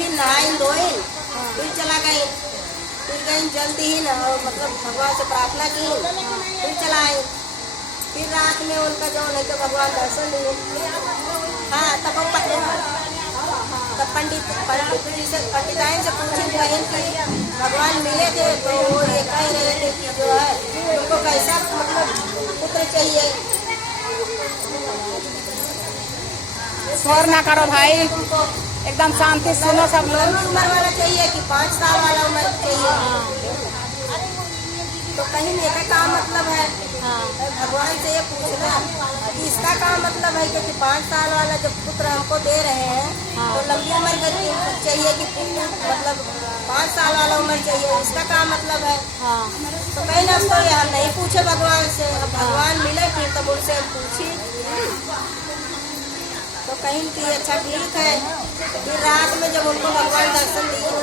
फिर नहाई धोई, फिर चला गई, फिर गई जल्दी ही ना, मतलब भगवान से प्रार्थना की, फिर चला आई। फिर रात में उनका जो नहीं तो भगवान दर्शन लिए। हाँ तब पंडित जी से पंडिताइन से पूछी कहीं कि भगवान मिले थे तो वो ये कह रहे थे कि जो है उनको कैसा मतलब पुत्र चाहिए। शोर ना करो भाई, एकदम शांति सुनो सब लोग। उम्र वाला चाहिए कि 5 साल वाला उम्र चाहिए। तो कहीं मेरा का मतलब है भगवान से ये पूछना कि इसका क्या मतलब है कि 5 साल वाला जब पुत्र हमको दे रहे हैं तो लंबी उम्र का चाहिए कि मतलब 5 साल वाला उम्र चाहिए, इसका क्या मतलब है। तो कहीं ना तो ये हम नहीं पूछे भगवान से, अब भगवान मिले फिर तब उनसे हम पूछी तो कहीं कि अच्छा ठीक है। फिर रात में जब उनको भगवान दर्शन दिए तो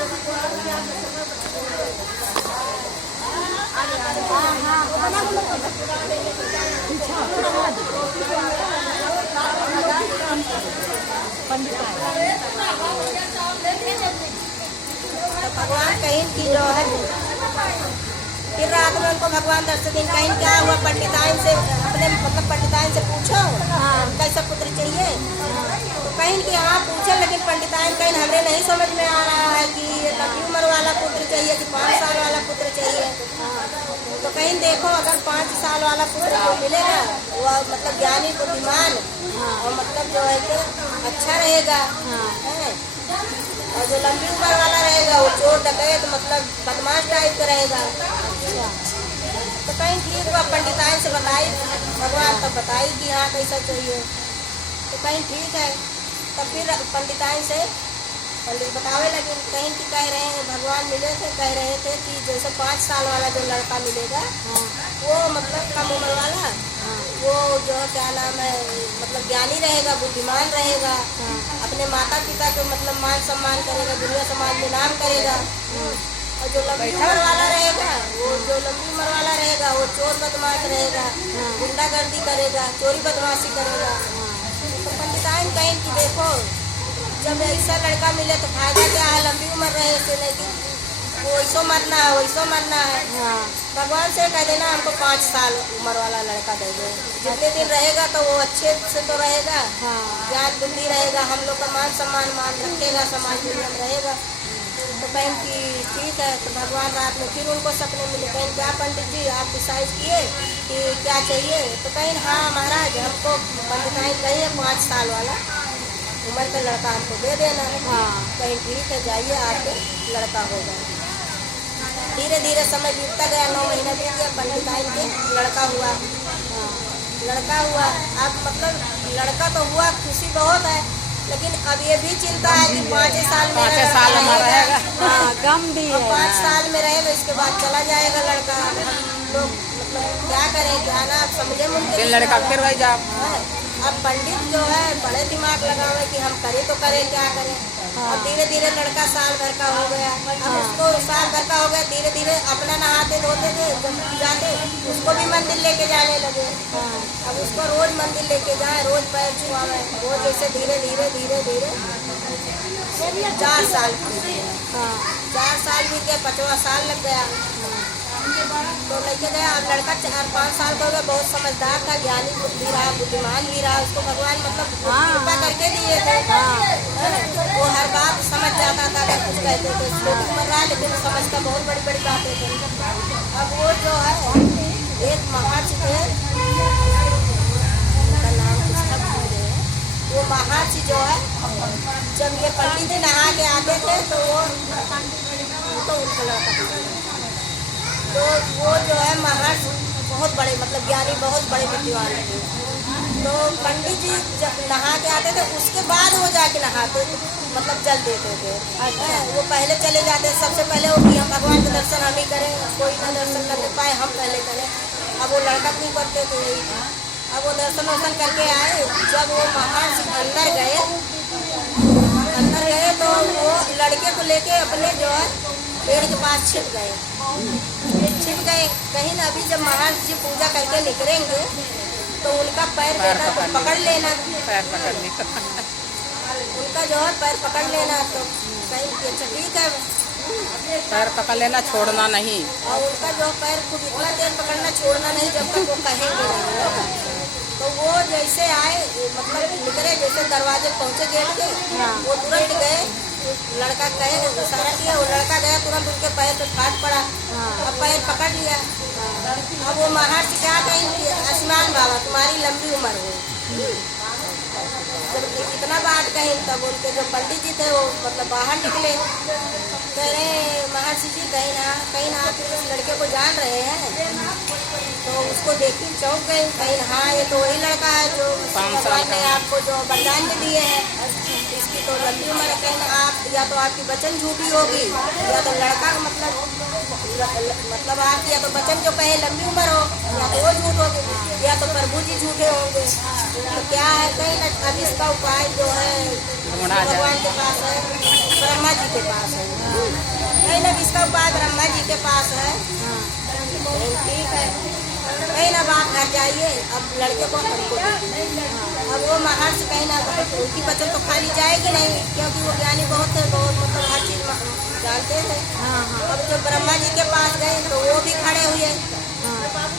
भगवान कहीं की जो है फिर रात में उनको भगवान दर्शन दिन कहीं क्या हुआ पंडिताइन से अपने मतलब पंडिताइन से पूछो कैसा पुत्र चाहिए। तो कहीं कि हाँ पूछे, लेकिन पंडिताइन कहीं हमें नहीं समझ में आ रहा है कि लंबी उम्र वाला पुत्र चाहिए कि 5 साल वाला पुत्र चाहिए। तो कहीं देखो अगर 5 साल वाला पुत्र को मिलेगा वो मतलब ज्ञानी बुद्धिमान और मतलब जो है कि अच्छा रहेगा है। और जो लंबी उम्र वाला रहेगा वो चोर डकैत मतलब बदमाश टाइप का रहेगा। तो कहीं ठीक हुआ पंडिताइन से बताई भगवान तब बताई कि हाँ कैसा चाहिए। तो कहीं ठीक है तब फिर पंडिताइन से पंडित बतावे लगे कहीं कि कह रहे हैं भगवान मिले थे कह रहे थे कि जैसे 5 साल वाला जो लड़का मिलेगा वो मतलब कम उम्र वाला वो जो क्या नाम है मतलब ज्ञानी रहेगा बुद्धिमान रहेगा, अपने माता पिता को मतलब मान सम्मान करेगा, दुनिया समाज में नाम करेगा। और जो लंबी उम्र वाला रहेगा वो चोर बदमाश रहेगा, गुंडागर्दी करेगा, चोरी बदमाशी करेगा। तो पंडिताइन कहीं कि देखो जब ऐसा लड़का मिले तो फायदा क्या है, लंबी उम्र रहे से नहीं वैसो मरना है वैसो मरना है। भगवान से कह देना हमको 5 साल उम्र वाला लड़का दे दे, जितने दिन रहेगा तो वो अच्छे से तो रहेगा, ज्ञान बुद्धि रहेगा, हम लोग का मान सम्मान मान रखेगा, समाज दुनिया में रहेगा। तो कहीं कि ठीक है। तो भगवान रात में फिर उनको सपने मिले कहीं क्या पंडित जी आप डिसाइड किए कि क्या चाहिए। तो कहीं हाँ महाराज हमको पंडिताइन कहिए 5 साल वाला उम्र का लड़का हमको दे देना। कहीं ठीक है जाइए आपके लड़का होगा। धीरे धीरे समय बीतता गया, 9 महीना बीत गया, पंडिताइन के लड़का हुआ। अब मतलब लड़का तो हुआ, खुशी बहुत है, लेकिन अब ये भी चिंता है कि 5 साल में रहेगा। गम भी है। 5 साल में रहेगा इसके बाद चला जाएगा लड़का। हम लोग मतलब क्या करें क्या ना समझे मुझे लड़का फिर वही जाओ। अब पंडित जो है बड़े दिमाग लगावे कि हम करें तो करें क्या करें। अब धीरे धीरे लड़का साल भर का हो गया, अब उसको साल भर का हो गया, धीरे धीरे अपना नहाते धोते थे जब जाते उसको भी मंदिर लेके जाने लगे। अब उसको रोज मंदिर लेके जाए, रोज पैर छुआवे, रोज जैसे धीरे धीरे 4 साल बीत गया। 4 साल बीत गया, 5वां साल लग गया तो लेके गया। अब लड़का 4-5 साल का हो गया, बहुत समझदार था, ज्ञानी बुद्धि रहा, बुद्धिमान भी रहा, उसको भगवान मतलब कृपा करके दिए थे। वो हर बात समझ जाता था, अगर कुछ कहते थे छोटी उम्र रहा लेकिन समझता बहुत बड़ी बड़ी बातें थी। अब वो जो है एक महर्षि थे, उनका नाम कुछ था भूल गए, वो महर्षि जो है जब ये पंडित जी नहा के आते थे तो वो उनका लड़का तो वो जो है महर्षि बहुत बड़े मतलब ज्ञानी बहुत बड़े विद्वान थे। तो पंडित जी जब नहा के आते थे उसके बाद वो जाके नहाते थे, मतलब जल देते थे। वो पहले चले जाते, सबसे पहले वो कि हम भगवान के दर्शन हम ही करें, कोई ना दर्शन करने पाए हम पहले करें। अब वो लड़का क्यों करते थे यही। अब वो दर्शन वर्शन करके आए, जब वो महर्षि अंदर गए तो वो लड़के को लेके अपने जो है पेड़ के पास छिप गए। कहीं ना अभी जब महर्षि जी पूजा करके निकलेंगे तो उनका पैर देना तो पकड़ लेना। उनका जो है पैर पकड़ लेना तो कहीं कि अच्छा ठीक है, पैर पकड़ लेना, छोड़ना नहीं। और उनका जो पैर खूब इतना देर पकड़ना, छोड़ना नहीं जब तक वो कहेंगे नहीं। तो वो जैसे आए, मतलब निकले, जैसे दरवाजे पहुंचे गेट के, वो तुरंत गए, लड़का कहे इशारा किया, वो लड़का गया तुरंत उनके पैर पे फाट पड़ा, अब पैर पकड़ लिया। अब वो महाराज से क्या कहें कि आसमान बाबा तुम्हारी लंबी उम्र हो। जब इतना बात कही तब उनके जो पंडित जी थे वो मतलब बाहर निकले, कह रहे महर्षि जी कहीं ना आप इस लड़के को जान रहे हैं? तो उसको देखी चौंक गई, कहीं हाँ ये तो वही लड़का है जो भगवान ने आपको जो वरदान में दिए हैं, इसकी तो लंबी उम्र है। कहीं ना आप या तो आपकी वचन झूठी होगी, या तो लड़का मतलब आपकी या तो वचन जो कहे लंबी उम्र हो, या तो वो झूठ होगी, या तो प्रभु जी झूठे होंगे। तो क्या है, कहीं ना अब इसका उपाय जो है भगवान के पास है, ब्रह्मा जी के पास है। कहीं ना इसका उपाय ब्रह्मा जी के पास है। ठीक है, कहीं ना आप घर जाइए, अब लड़के को हमको अब वो महर्षि कहीं ना उनकी वचन तो खाली जाएगी नहीं, क्योंकि वो ज्ञानी बहुत थे, बहुत मतलब हर चीज जानते थे। अब जब ब्रह्मा जी के पास गए तो वो भी खड़े हुए,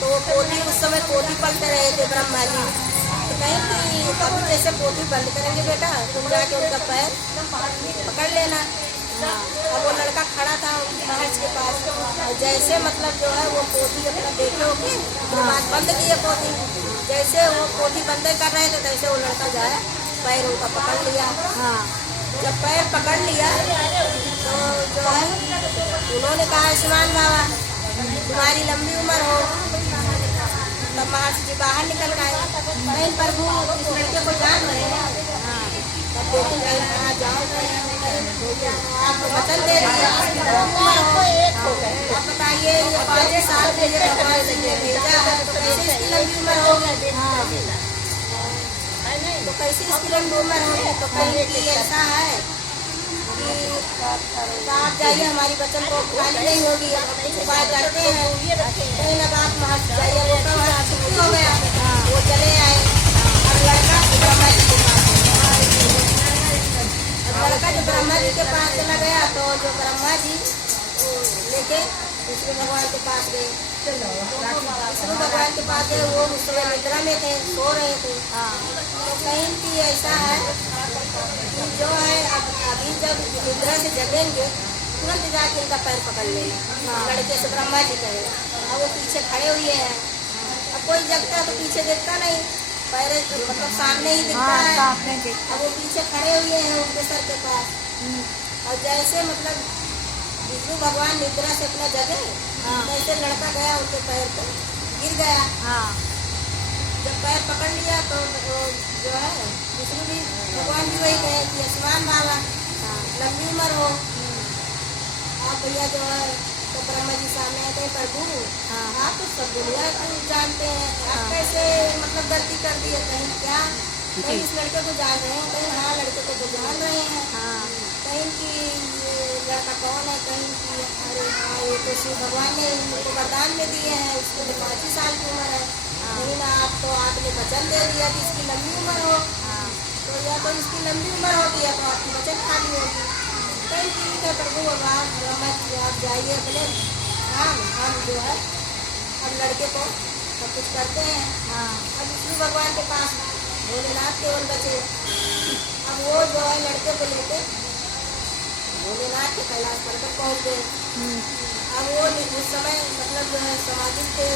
तो पोथी उस समय पोथी पढ़ते रहे थे ब्रह्मा जी। तो कहीं कि अभी जैसे पोथी बंद करेंगे बेटा, तुम जाके उनका पैर पकड़ लेना। अब वो लड़का खड़ा था महर्षि के पास, और जैसे मतलब जो है वो पोथी अपना देखे होगी, बात बंद किए पोथी, जैसे वो पोथी बंद कर रहे थे तैसे वो लड़का जाए पैर उनका पकड़ लिया। जब पैर पकड़ लिया तो जो है उन्होंने कहा आयुष्मान बाबा तुम्हारी लंबी उम्र हो। तब महर्षि जी बाहर निकल गए, नहीं प्रभु इस लड़के को जान रहे हैं? तब देखी गई कहा जाओ, आपको वचन दे दिया, आप बताइए ये 5 साल के लिए भगवान से ये भेजा है, तो कैसे इसकी लंबी उम्र होगी? तो कैसे इसकी लंबी उम्र होगी? तो कहीं की ऐसा है कि आप जाइए, हमारी वचन को खाली नहीं होगी, कुछ उपाय करते हैं। कहीं ना बात महर्षि जाइए, वो तो छुट्टी हो गया, वो चले आए। अब लड़का ब्रह्मा जी के पास, लड़का जो ब्रह्मा जी के पास चला गया, तो जो ब्रह्मा जी लेके विष्णु भगवान के पास गए। विष्णु भगवान के पास गए, वो उस समय निद्रा में थे, सो रहे थे। तो कहीं की ऐसा है कि जो है अभी जब निद्रा से जगेंगे तुरंत जाके इनका पैर पकड़ लेना, लड़के से ब्रह्मा जी कहे। अब वो पीछे खड़े हुए हैं, अब कोई जगता है तो पीछे देखता नहीं, पैर मतलब सामने ही दिखता है। अब वो पीछे खड़े हुए हैं उनके सर के पास, और जैसे मतलब विष्णु भगवान निद्रा से अपना जगे, वैसे लड़का गया उनके पैर पर गिर गया। जब पैर पकड़ लिया तो जो है विष्णु भी भगवान भी वही कहे कि आयुष्मान बाबा लंबी उम्र हो। आप भैया जो है तो ब्रह्मा जी सामने आते हैं, प्रभु आप तो सब दुनिया को जानते हैं, आप कैसे मतलब गलती कर दी है? कहीं क्या कहीं इस लड़के को जान रहे हैं? कहीं हाँ लड़के को तो जान रहे हैं, कहीं की ये लड़का कौन है? कहीं की अरे हाँ ये तो शिव भगवान ने उनको वरदान में दिए हैं, इसको तो 5 ही साल की उम्र है। नहीं ना आप तो आपने वचन दे दिया कि इसकी लंबी उम्र हो, तो या तो इसकी लंबी उम्र होगी या तो आपकी वचन खाली होगी। कहीं ठीक है प्रभु भगवान ब्रह्मा जी आप जाइए अपने हम जो है अब लड़के को सब कुछ करते हैं। अब विष्णु भगवान के पास भोलेनाथ केवल बचे। अब वो जो है लड़के को लेके भोलेनाथ के कैलाश पर्वत पहुँच गए। अब वो उस समय मतलब जो है समाधि थे,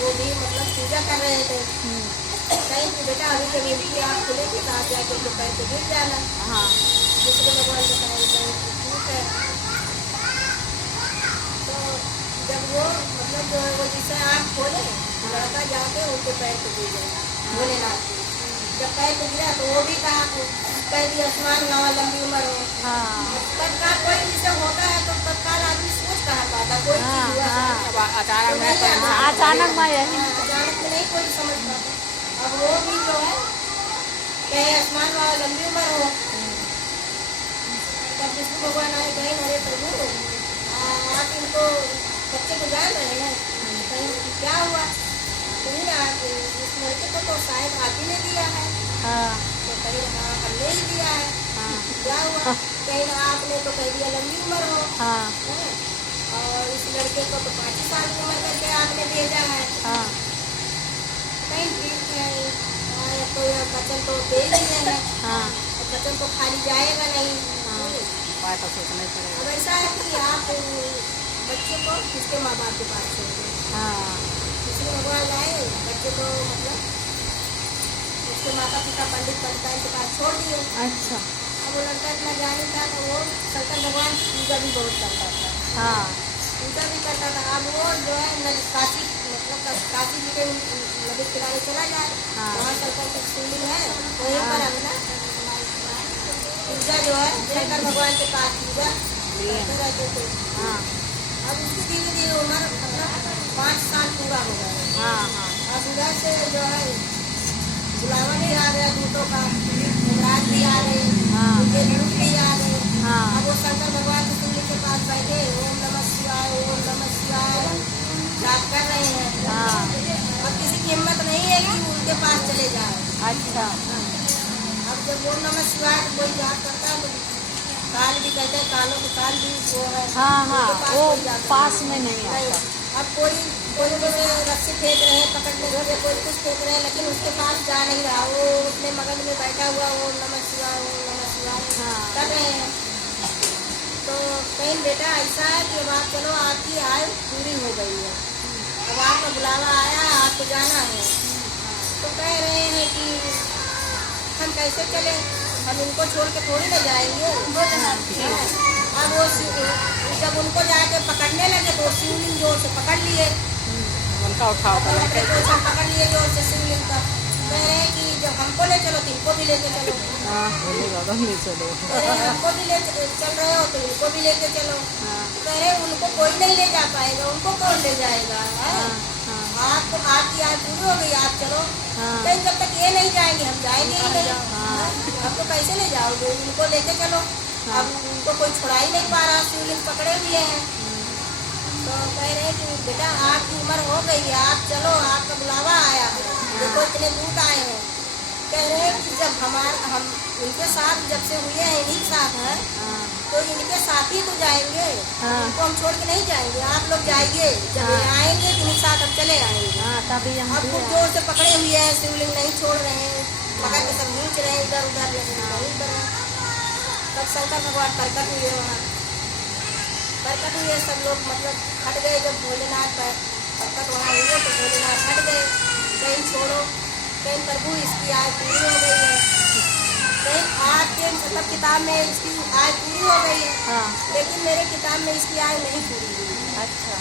वो भी मतलब पूजा कर रहे थे। कहीं कि बेटा अभी जब इनकी आँख खुले थे तो जाके तो पैर पे गिर जाना। विष्णु भगवान ने कहा ठीक है। तो जब वो मतलब जो है वो जिससे आँख खोले लड़का जाके उनके पैर पे गिर गया भोलेनाथ। जब पैर पे गिरा तो वो भी कहा कह दिया आयुष्मान बाबा लंबी उम्र हो। तत्काल कोई जिसे होता है तो तत्काल आदमी सोच कहा पाता, कोई अचानक में अचानक में नहीं कोई समझ पाता। अब वो भी जो है कहे आयुष्मान बाबा लंबी उम्र हो। तब विष्णु भगवान आए, कहीं अरे प्रभु आप इनको बच्चे को जान रहे हैं? कहीं क्या हुआ? कहीं ना इस लड़के को तो शायद आप ही ने दिया है। तो कहीं हाँ हमने ही दिया है। क्या हुआ, कहीं ना आपने तो कह दिया लंबी उम्र हो, हाँ हैं? और इस लड़के को तो 5 साल की उम्र करके आपने भेजा है, हाँ कहीं ठीक नहीं। और तो यह वचन तो दे ही दिए हैं, हाँ और वचन तो खाली जाएगा नहीं। बात तो सोचना ही पड़ेगा। अब ऐसा है कि आप बच्चे को किसके माँ बाप के पास छोड़ दें, हाँ किसी भगवान लाए बच्चे को, मतलब उसके माता पिता पंडित पंडिताइन के पास छोड़ दिए। अच्छा अब वो लड़का इतना ज्ञानी था तो वो शंकर भगवान की पूजा भी बहुत करता था, हाँ पूजा भी करता था। अब वो जो है काशी, मतलब काशी जी के नदी किनारे चला जाए, हाँ। वहाँ शंकर की शिवलिंग है, वहीं पर अपना पूजा जो है शंकर भगवान के पास पूजा करते रहते थे। हाँ अब उसकी धीरे धीरे उम्र मतलब 5 साल पूरा हो गया। हाँ हाँ अब उधर से जो है बुलावा भी आ गया दूतों का, राज भी आ रहे, हाँ। उनके दूत भी आ रहे। हाँ। अब वो शंकर भगवान की शिवलिंग के पास बैठे ओम नमः शिवाय, ओम नमः शिवाय जाप कर रहे हैं। हाँ। अब किसी की हिम्मत नहीं है कि उनके पास चले जाए। अच्छा अब जब ओम नमः शिवाय कोई जाप करता है तो काल भी कहते हैं, कालों के काल भी वो है, हाँ हाँ उनके पास वो कोई जाता पास में नहीं नहीं। आता। अब कोई जैसे रस्सी फेंक रहे हैं पकड़ने के लिए, कोई कुछ फेंक रहे हैं, लेकिन उसके पास जा नहीं रहा, वो अपने मगन में बैठा हुआ ओम नमः शिवाय, ओम नमः शिवाय हाँ। कर रहे हैं। तो कहीं बेटा ऐसा है कि अब आप चलो, आपकी आयु पूरी हो गई है, अब आपका बुलावा आया है, आपको जाना है। तो कह रहे हैं कि हम कैसे चले, हम इनको छोड़ के थोड़ी ना जाएंगे। अब वो जब उनको जाके पकड़ने लगे तो शिवलिंग जोर से पकड़ लिए, उनका उठाओ कर अपने पोछा पकड़ लिए जोर से शिवलिंग का। कह रहे हैं कि जब हमको ले चलो तो इनको भी लेके चलो, हाँ बोले दादा ले चलो। कह रहे हैं हमको भी ले चल रहे हो तो इनको भी लेके चलो। हाँ कह रहे हैं उनको कोई नहीं ले जा पाएगा, उनको कौन ले जाएगा, है? हाँ हाँ आपको आपकी आयु पूरी हो गई, आप चलो। हाँ। कहीं जब तक ये नहीं जाएंगे हम जाएंगे ही नहीं। हाँ। आप तो कैसे ले जाओगे, इनको लेके चलो। अब उनको कोई छुड़ा ही नहीं पा रहा, शिवलिंग पकड़े हुए हैं। तो कह रहे हैं कि बेटा आपकी उम्र हो गई है, आप चलो, आपका बुलावा आया है, देखो इतने दूत आए हैं। कह रहे हैं कि जब हम इनके साथ जब से हुए हैं, इन्हीं के साथ हैं, हाँ तो इनके साथ ही तो जाएंगे, हाँ। इनको हम छोड़ के नहीं जाएंगे। आप लोग जाइए, जब ये आएंगे तो इनके साथ हम चले आएंगे। हाँ तभी हम अब भी खूब जोर से पकड़े हुए हैं, शिवलिंग नहीं छोड़ रहे हैं, पकड़ के सब खींच रहे हैं इधर उधर, लेकिन नहीं कर रहे। तब शंकर भगवान प्रकट हुए, वहाँ प्रकट हुए, सब लोग मतलब हट गए। जब भोलेनाथ प्रकट वहाँ हुए तो भोलेनाथ हट गए, कहीं छोड़ो, कहीं प्रभु इसकी आय पूरी हो गई है, कहीं आपके मतलब किताब में इसकी आय पूरी हो गई है, हाँ लेकिन मेरे किताब में इसकी आय नहीं पूरी हुई। अच्छा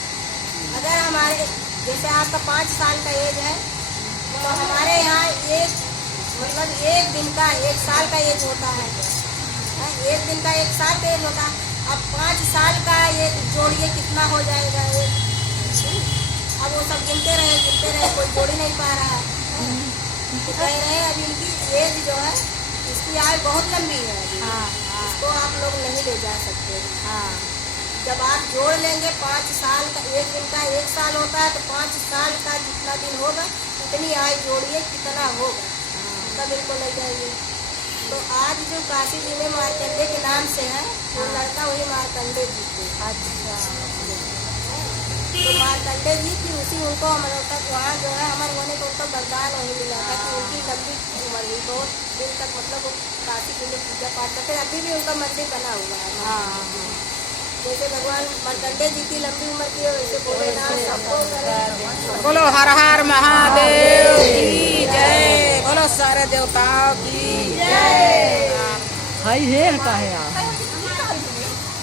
अगर हमारे जैसे आपका 5 साल का एज है तो हमारे यहाँ एक दिन का 1 साल का एज होता है, एक दिन का 1 साल का एज होता है। अब 5 साल का ये जोड़िए कितना हो जाएगा एक। अब वो सब गिनते रहे, कोई जोड़ ही नहीं पा रहा है। तो कह रहे हैं अब इनकी एज जो है, इसकी आयु बहुत लंबी है अभी, हाँ हाँ इसको आप लोग नहीं ले जा सकते। हाँ जब आप जोड़ लेंगे 5 साल का, एक दिन का 1 साल होता है, तो 5 साल का जितना दिन होगा उतनी आय जोड़िए कितना होगा, तब इनको ले जाइए। तो आज जो काशी जी में मार्कंडे के नाम से है, वो लड़का वही मार्कंडे जी थे। अच्छा तो मार्कंडे जी की उसी उनको अमर तक वहाँ जो है अमर होने को उनको वरदान वही मिला था कि उनकी लंबी उम्र हुई, बहुत दिन तक मतलब वो काशी जी में पूजा पाठ करते। अभी भी उनका मंदिर बना हुआ है। हाँ जैसे भगवान मार्कंडे जी की लंबी उम्र की है, वैसे भोलेनाथ सबको करे। बोलो हर हर महादेव की जय, बोलो सारे देवताओं की जय। हाई है का है आप